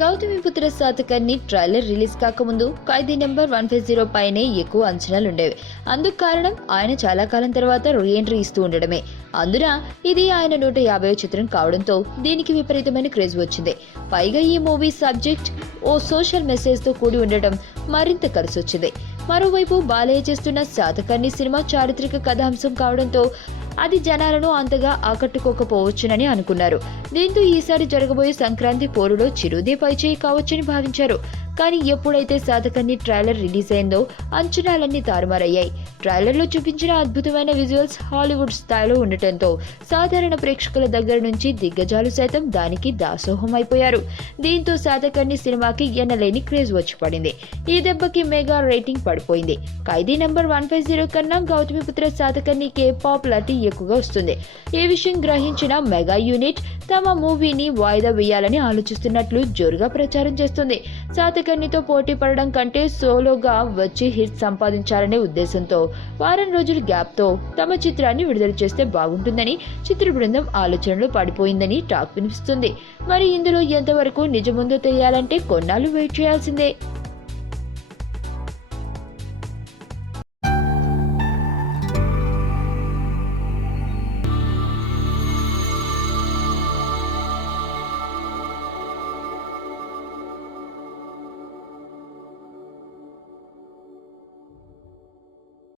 Gautamiputra Satakarni trailer release కాకముందు ఖైదీ number 150 పైనే ఎక్కువ అంచనాలుండేవి. అందుకు కారణం ఆయన చాలా కాలం తర్వాత రీ ఎంట్రీ ఇస్తూ ఉండడమే. అందున ఇది ఆయన 150వ చిత్రం కావడంతో దీనికి విపరీతమైన క్రేజ్ వచ్చింది. పైగా ఈ మూవీ సబ్జెక్ట్ ఓ సోషల్ మెసేజ్ తో కూడి ఉండటం మరింత కలిసొచ్చింది. మరోవైపు బాలయ్య చేస్తున్న శాతకర్ణి సినిమా చారిత్రక కథాంశం కావడంతో అది జనాలను అంతగా ఆకట్టుకోకపోవచ్చునని అనుకున్నారు. దీంతో ఈసారి జరగబోయే సంక్రాంతి పోరులో చిరుదే పైచేయి కావచ్చని భావించారు. కానీ ఎప్పుడైతే శాతకర్ణి ట్రైలర్ రిలీజ్ అయిందో అంచనాలన్నీ తారుమారయ్యాయి. ట్రైలర్లో చూపించిన అద్భుతమైన విజువల్స్ హాలీవుడ్ స్థాయిలో ఉండటంతో సాధారణ ప్రేక్షకుల దగ్గర నుంచి దిగ్గజాలు సైతం దానికి దాసోహం అయిపోయారు. దీంతో శాతకర్ణి సినిమాకి ఎనలేని క్రేజ్ వచ్చి పడింది. ఈ దెబ్బకి మెగా రేటింగ్ పడిపోయింది. ఖైదీ నెంబర్ 150 కన్నా గౌతమిపుత్ర శాతకర్ణికే పాపులారిటీ ఎక్కువగా వస్తుంది. ఈ విషయం గ్రహించిన మెగా యూనిట్ తమ మూవీని వాయిదా వేయాలని ఆలోచిస్తున్నట్లు జోరుగా ప్రచారం చేస్తుంది. శాతకర్ణితో పోటీ పడడం కంటే సోలోగా వచ్చి హిట్ సంపాదించాలనే ఉద్దేశంతో వారం రోజుల గ్యాప్ తో తమ చిత్రాన్ని విడుదల చేస్తే బాగుంటుందని చిత్ర బృందం ఆలోచనలో పడిపోయిందని టాక్ వినిపిస్తుంది. మరి ఇందులో ఎంతవరకు నిజముందో తెలియాలంటే కొన్నాళ్ళు వెయిట్ చేయాల్సిందే.